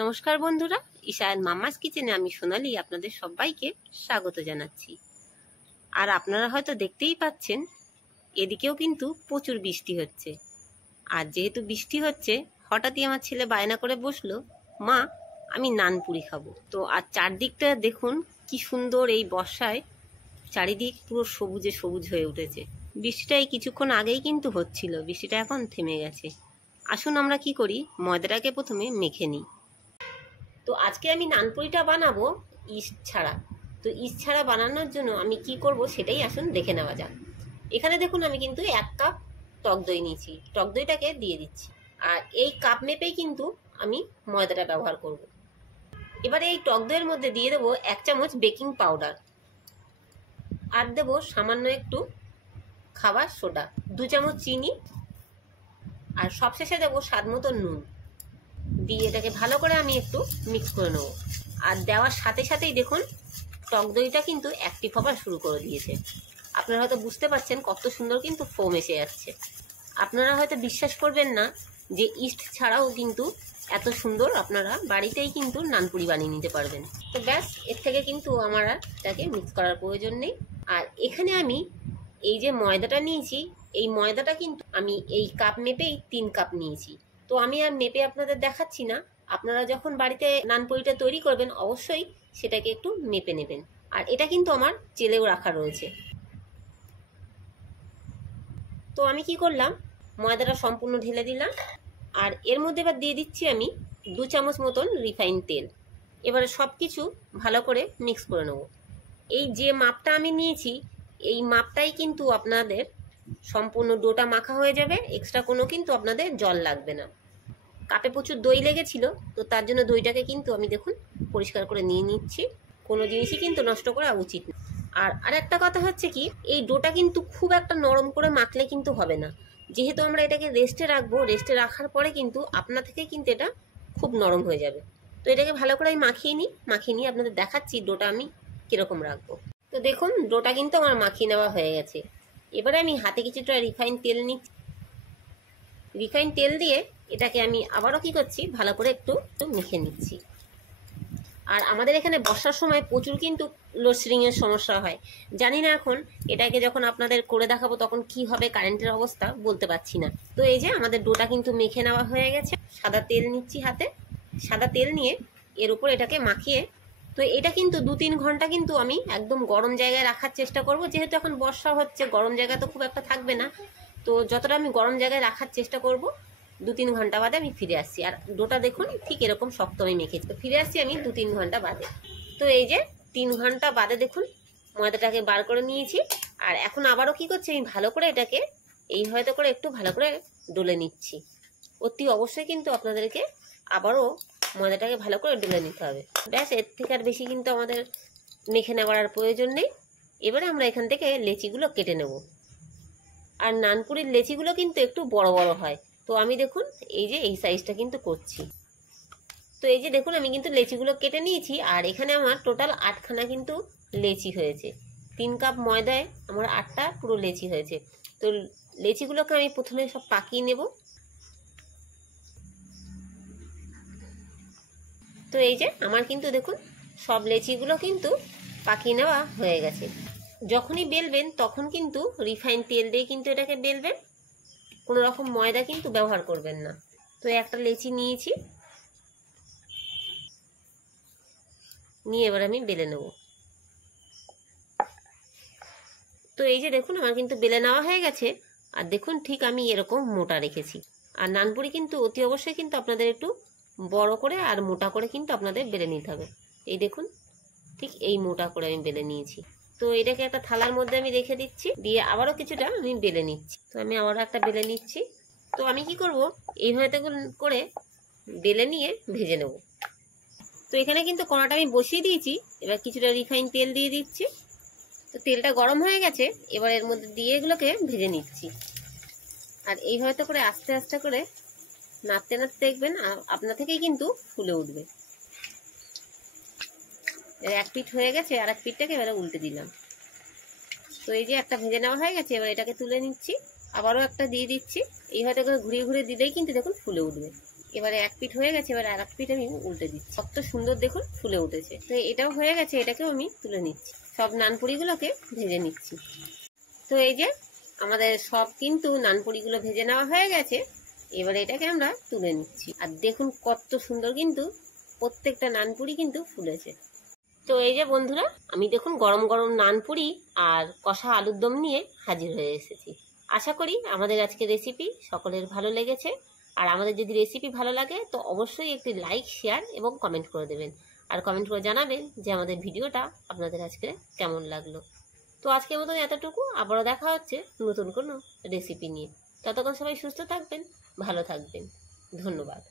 নমস্কার বন্ধুরা, ইশায়ান মাম্মাস কিচেনে আমি সোনালি আপনাদের সবাইকে স্বাগত জানাচ্ছি। আর আপনারা হয়তো দেখতেই পাচ্ছেন এদিকেও কিন্তু প্রচুর বৃষ্টি হচ্ছে। আর যেহেতু বৃষ্টি হচ্ছে, হঠাৎই আমার ছেলে বায়না করে বসলো, মা আমি নানপুরি খাবো। তো আর চারদিকটা দেখুন কি সুন্দর, এই বর্ষায় চারিদিক পুরো সবুজে সবুজ হয়ে উঠেছে। বৃষ্টিটা এই কিছুক্ষণ আগেই কিন্তু হচ্ছিল, বৃষ্টিটা এখন থেমে গেছে। আসুন আমরা কি করি, ময়দাটাকে প্রথমে মেখে নিই। তো আজকে আমি নানপুরিটা বানাবো ইস্ট ছাড়া। তো ইস্ট ছাড়া বানানোর জন্য আমি কি করব সেটাই আসুন দেখে নেওয়া যাক। এখানে দেখুন আমি কিন্তু 1 কাপ টক দই নিয়েছি, টক দইটাকে দিয়ে দিচ্ছি। আর এই কাপ মেপেই কিন্তু আমি ময়দাটা ব্যবহার করব। এবারে এই টক দইয়ের মধ্যে দিয়ে দেবো 1 চামচ বেকিং পাউডার, আর দেবো সামান্য একটু খাবার সোডা, 2 চামচ চিনি, আর সবশেষে দেবো স্বাদ মতো নুন দিয়ে এটাকে ভালো করে আমি একটু মিক্স করে নেবো। আর দেওয়ার সাথে সাথেই দেখুন টক দইটা কিন্তু অ্যাক্টিভ হবার শুরু করে দিয়েছে। আপনারা হয়তো বুঝতে পারছেন কত সুন্দর কিন্তু ফোম এসে যাচ্ছে। আপনারা হয়তো বিশ্বাস করবেন না যে ইস্ট ছাড়াও কিন্তু এত সুন্দর আপনারা বাড়িতেই কিন্তু নানপুরি বানিয়ে নিতে পারবেন। তো ব্যাস, এর থেকে কিন্তু আমার আর এটাকে মিক্স করার প্রয়োজন নেই। আর এখানে আমি এই যে ময়দাটা নিয়েছি, এই ময়দাটা কিন্তু আমি এই কাপ মেপেই 3 কাপ নিয়েছি। তো আমি আর মেপে আপনাদের দেখাচ্ছি না, আপনারা যখন বাড়িতে নানপুরিটা তৈরি করবেন অবশ্যই সেটাকে একটু মেপে নেবেন। আর এটা কিন্তু আমার চেলেও রাখা রয়েছে। তো আমি কি করলাম, ময়দাটা সম্পূর্ণ ঢেলে দিলাম, আর এর মধ্যে এবার দিয়ে দিচ্ছি আমি 2 চামচ মতন রিফাইন তেল। এবারে সব কিছু ভালো করে মিক্স করে নেব। এই যে মাপটা আমি নিয়েছি এই মাপটাই কিন্তু আপনাদের সম্পূর্ণ ডোটা মাখা হয়ে যাবে, এক্সট্রা কোনো কিন্তু আপনাদের জল লাগবে না। কাপে প্রচুর দই লেগেছিল, তো তার জন্য দইটাকে কিন্তু আমি দেখুন পরিষ্কার করে নিয়ে নিচ্ছি। কোনো জিনিসই কিন্তু নষ্ট করা উচিত না। আর আরেকটা কথা হচ্ছে কি, এই ডোটা কিন্তু খুব একটা নরম করে মাখলে কিন্তু হবে না। যেহেতু আমরা এটাকে রেস্টে রাখবো, রেস্টে রাখার পরে কিন্তু আপনা থেকে কিন্তু এটা খুব নরম হয়ে যাবে। তো এটাকে ভালো করে আমি মাখিয়ে নিই আপনাদের দেখাচ্ছি ডোটা আমি কীরকম রাখবো। তো দেখুন ডোটা কিন্তু আমার মাখিয়ে নেওয়া হয়ে গেছে। এবারে আমি হাতে কিছুটা রিফাইন তেল নিচ্ছি। রিফাইন তেল দিয়ে এটাকে আমি আবারও কি করছি, ভালো করে একটু মেখে নিচ্ছি। আর আমাদের এখানে বর্ষার সময় প্রচুর কিন্তু লোডশেডিংয়ের সমস্যা হয়। জানি না এখন এটাকে যখন আপনাদের করে দেখাবো তখন কি হবে, কারেন্টের অবস্থা বলতে পারছি না। তো এই যে আমাদের ডোটা কিন্তু মেখে নেওয়া হয়ে গেছে। সাদা তেল নিচ্ছি হাতে, সাদা তেল নিয়ে এর উপর এটাকে মাখিয়ে, তো এটা কিন্তু 2-3 ঘন্টা কিন্তু আমি একদম গরম জায়গায় রাখার চেষ্টা করব। যেহেতু এখন বর্ষা হচ্ছে, গরম জায়গা তো খুব একটা থাকবে না, তো যতটা আমি গরম জায়গায় রাখার চেষ্টা করব। 2-3 ঘন্টা বাদে আমি ফিরে আসছি। আর ডোটা দেখুন ঠিক এরকম শক্ত আমি মেখেছি। তো ফিরে আসছি আমি 2-3 ঘন্টা বাদে। তো এই যে 3 ঘন্টা বাদে দেখুন ময়দাটাকে বার করে নিয়েছি। আর এখন আবারও কি করছি, আমি ভালো করে এটাকে এই হয়তো করে একটু ভালো করে ডলে নিচ্ছি। অতি অবশ্যই কিন্তু আপনাদেরকে আবারও ময়দাটাকে ভালো করে ডলে নিতে হবে। ব্যাস, এর থেকে আর বেশি কিন্তু আমাদের মেখে নেওয়ার আর প্রয়োজন নেই। এবারে আমরা এখান থেকে লেচিগুলো কেটে নেব। আর নানপুরির লেচিগুলো কিন্তু একটু বড় বড় হয়। তো আমি দেখুন এই যে এই সাইজটা কিন্তু করছি। তো এই যে দেখুন আমি কিন্তু লেচিগুলো কেটে নিয়েছি। আর এখানে আমার টোটাল 8খানা কিন্তু লেচি হয়েছে। 3 কাপ ময়দায় আমার 8টা পুরো লেচি হয়েছে। তো লেচিগুলোকে আমি প্রথমে সব পাকিয়ে নেব। তো এই যে আমার কিন্তু দেখুন সব লেচিগুলো কিন্তু পাকিয়ে নেওয়া হয়ে গেছে। যখনই বেলবেন তখন কিন্তু রিফাইন তেল দিয়ে কিন্তু এটাকে বেলবেন, কোনো রকম ময়দা কিন্তু ব্যবহার করবেন না। তো একটা লেচি নিয়েছি, নিয়ে এবার আমি বেলে নেব। তো এই যে দেখুন আমার কিন্তু বেলে নেওয়া হয়ে গেছে। আর দেখুন ঠিক আমি এরকম মোটা রেখেছি। আর নানপুরি কিন্তু অতি অবশ্যই কিন্তু আপনাদের একটু বড় করে আর মোটা করে কিন্তু আপনাদের বেলে নিতে হবে। এই দেখুন ঠিক এই মোটা করে আমি বেলে নিয়েছি। তো এটাকে একটা থালার মধ্যে আমি রেখে দিচ্ছি, দিয়ে আবারও কিছুটা আমি বেলে নিচ্ছি। তো আমি আবারও একটা বেলে নিচ্ছি। তো আমি কি করব, এইভাবে করে বেলে নিয়ে ভেজে নেব। তো এখানে কিন্তু কড়াটা আমি বসিয়ে দিয়েছি। এবার কিছুটা রিফাইন তেল দিয়ে দিচ্ছি। তো তেলটা গরম হয়ে গেছে, এবার এর মধ্যে দিয়ে এগুলোকে ভেজে নিচ্ছি। আর এইভাবে করে আস্তে আস্তে করে নাড়তে নাড়তে দেখবেন আপনা থেকেই কিন্তু ফুলে উঠবে। এক পিঠ হয়ে গেছে, আর এক পিঠটাকে এবারে উল্টে দিলাম। তো এই যে একটা ভেজে নেওয়া হয়ে গেছে, এবার এটাকে তুলে নিচ্ছি। আবারও একটা দিয়ে দিচ্ছি। এইভাবে করে ঘুরিয়ে ঘুরিয়ে দিলেই কিন্তু দেখুন ফুলে উঠবে। এবারে এক পিঠ হয়ে গেছে, এবার আর এক পিঠ আমি উল্টে দিচ্ছি। কত সুন্দর দেখুন ফুলে উঠেছে। তো এটাও হয়ে গেছে, এটাকেও আমি তুলে নিচ্ছি। সব নানপুরিগুলোকে ভেজে নিচ্ছি। তো এই যে আমাদের সব কিন্তু নানপুরিগুলো ভেজে নেওয়া হয়ে গেছে। এবারে এটাকে আমরা তুলে নিচ্ছি। আর দেখুন কত সুন্দর কিন্তু প্রত্যেকটা নানপুরি কিন্তু ফুলেছে। তো এই যে বন্ধুরা, আমি দেখুন গরম গরম নানপুরি আর কষা আলুর দম নিয়ে হাজির হয়ে এসেছি। আশা করি আমাদের আজকের রেসিপি সকলের ভালো লেগেছে। আর আমাদের যদি রেসিপি ভালো লাগে তো অবশ্যই একটি লাইক, শেয়ার এবং কমেন্ট করে দেবেন। আর কমেন্ট করে জানাবেন যে আমাদের ভিডিওটা আপনাদের আজকে কেমন লাগলো। তো আজকের মতন এতটুকু, আবারও দেখা হচ্ছে নতুন কোনো রেসিপি নিয়ে। ততক্ষণ সবাই সুস্থ থাকবেন, ভালো থাকবেন। ধন্যবাদ।